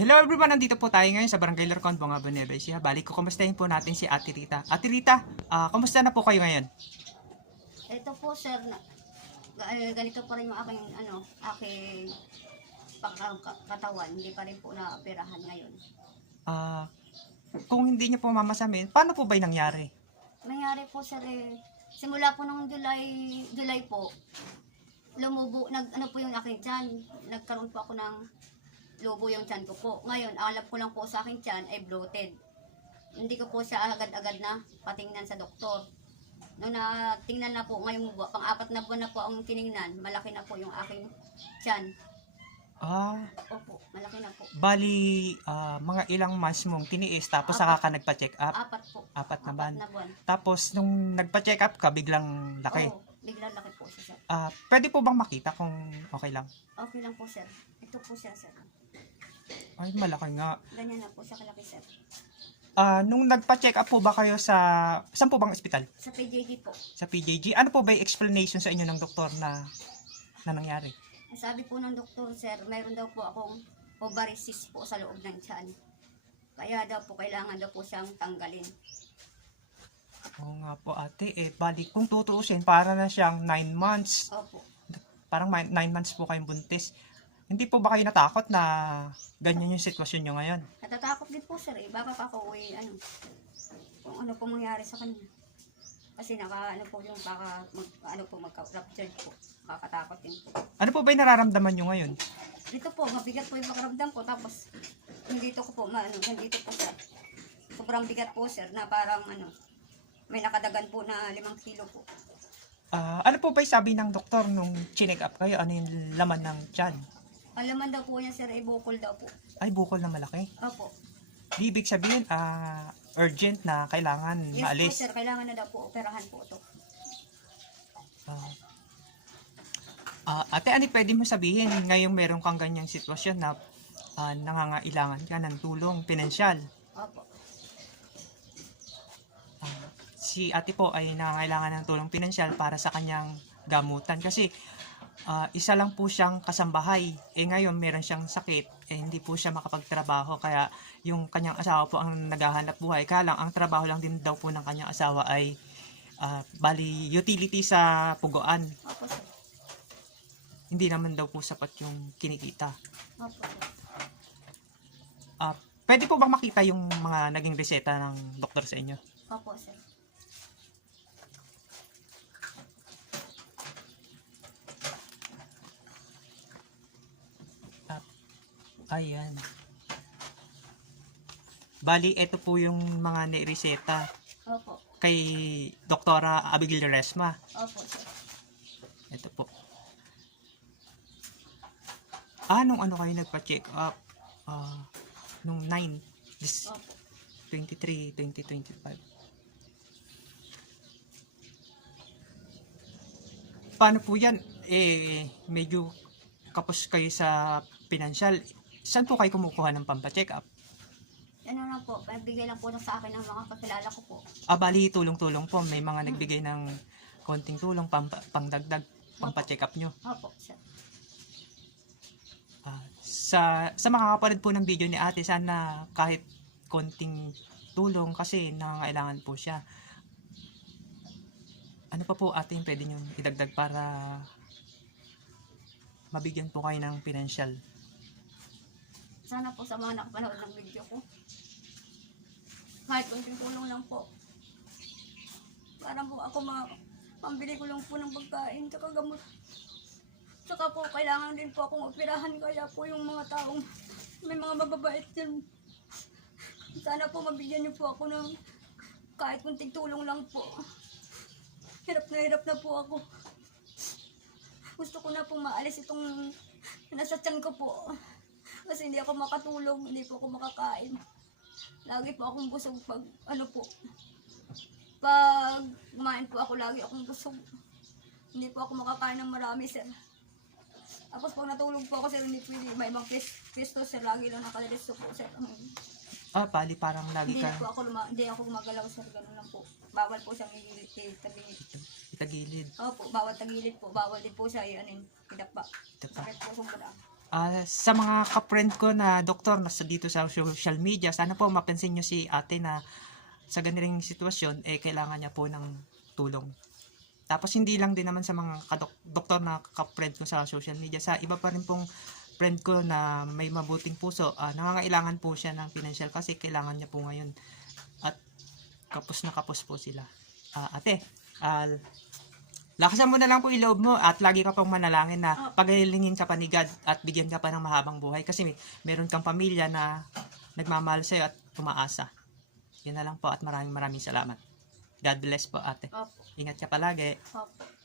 Hello everyone, nandito po tayo ngayon sa Barangay Larcon, Bungabo, Nueva Ecija. Balik ko, kumustahin po natin si Ate Rita. Ate Rita, kumusta na po kayo ngayon? Ito po sir, ganito pa rin yung aking katawan. Hindi pa rin po na-operahan ngayon. Kung hindi niyo po mamasamin, paano po ba yung nangyari? Nangyari po sir simula po nung July po, lumubo, po yung aking tiyan. Nagkaroon po ako ng lobo yung tiyan ko po. Ngayon, alam ko lang po sa aking tiyan ay bloated. Hindi ko po siya agad-agad na patingnan sa doktor. Nung natingnan na po, ngayong pang-apat na buwan na po ang tiningnan, malaki na po yung aking tiyan. Opo, malaki na po. Bali, mga ilang months mong tiniis, tapos saka ka nagpa-check up? Apat po. Apat na Apat na buwan. Tapos, nung nagpa-check up ka, biglang laki? Oo, biglang laki po siya, sir. Pwede po bang makita kung okay lang? Okay lang po, sir. Ito po siya, sir. Ay, malaki nga. Ganyan na po siya kalaki, sir. Nung nagpa-check up po ba kayo saan po bang ospital? Sa PJG po. Sa PJG. Ano po ba yung explanation sa inyo ng doktor na nangyari? Sabi po ng doktor, sir, mayroon daw po akong ovary cyst po sa loob ng tiyan. Kaya daw po, kailangan daw po siyang tanggalin. Oo nga po ate, balik kung tutuusin, para na siyang 9 months. Opo. Parang 9 months po kayong buntis. Hindi po ba kayo natakot na ganyan yung sitwasyon nyo ngayon? Natatakot din po, sir. Baka kakauwi, kung ano po mangyari sa kanya. Kasi magka-ruptured po. Kakatakot din po. Ano po ba yung nararamdaman nyo ngayon? Dito po, mabigat po yung pakaramdam ko. Tapos, nandito ko po, nandito po siya. Sobrang bigat po, sir, na parang may nakadagan po na 5 kilo po. Ano po ba yung sabi ng doktor nung chinek up kayo? Ano yung laman ng tiyan? Ang laman daw po niya, sir, ay bukol daw po. Ay, bukol na malaki. Opo. Di ibig sabihin, urgent na kailangan Yes maalis. po, sir, kailangan na daw po operahan po ito. Ate, ano pwede mo sabihin ngayong meron kang ganyang sitwasyon na nangangailangan ka ng tulong pinansyal? Opo. Si ate po ay nangangailangan ng tulong pinansyal para sa kanyang gamutan kasi isa lang po siyang kasambahay. Ngayon meron siyang sakit, hindi po siya makapagtrabaho, kaya yung kanyang asawa po ang naghahanap buhay. Kaya lang, ang trabaho lang din daw po ng kanyang asawa ay bali utility sa puguan. Opo, sir. Hindi naman daw po sapat yung kinikita. Opo, sir. Pwede po bang makita yung mga naging reseta ng doktor sa inyo? Opo, sir. Ayan. Bali, ito po yung mga nireseta Opo. kay Doktora Abigail Resma. Opo, sir. Ito po. Nung kayo nagpa-check up? Nung 9, Opo. 23, 2025. Paano po yan? Medyo kapos kayo sa pinansyal. Saan po kayo kumukuha ng pampacheck up? Ano lang po, bigay lang po sa akin ng mga kakilala ko po. Bali, tulong-tulong po. May mga nagbigay ng konting tulong, pangdagdag, pampacheck up nyo. Opo, sir. Sa mga kapatid po ng video ni ate, sana kahit konting tulong kasi nangangailangan po siya. Ano pa po ate yung pwede nyo idagdag para mabigyan po kayo ng pinansyal? Sana po sa mga nakapanood ng video ko, kahit kunting tulong lang po. Parang po ako pambili ko lang po ng pagkain, tsaka gamot. Tsaka po, kailangan din po akong operahan, kaya po yung mga taong may mga mababait dyan. Sana po mabigyan niyo po ako ng kahit kunting tulong lang po. Hirap na po ako. Gusto ko na po maalis itong nasa tiyan ko po. Kasi hindi ako makatulog, hindi po ako makakain. Lagi po akong busog pag pag kumain po ako, lagi akong busog. Hindi po ako makakain ng marami, sir. Tapos pag natulog po ako, sir, hindi pwede. May ibang pisto, sir, lagi lang nakalisto po, sir. Bali parang lagi Hindi ka hindi ako gumagalaw, sir, ganun lang po. Bawal po siyang itagilid. itagilid. Opo, bawal tagilid po. Bawal din po siya idakpa. Idakpa. Sakit po sobra. Sa mga ka-friend ko na doktor na dito sa social media, sana po mapansin nyo si ate na sa ganilang sitwasyon, kailangan niya po ng tulong. Tapos hindi lang din naman sa mga doktor na ka-friend ko sa social media, sa iba pa rin pong friend ko na may mabuting puso, nangangailangan po siya ng financial kasi kailangan niya po ngayon. At kapos na kapos po sila. Ate, lakasan mo na lang po iloob mo at lagi ka pong manalangin na paghilingin ka pa ni God at bigyan ka pa ng mahabang buhay kasi meron kang pamilya na nagmamahal sa'yo at umaasa. Yun na lang po at maraming salamat. God bless po ate. Opo. Ingat ka palagi. Opo.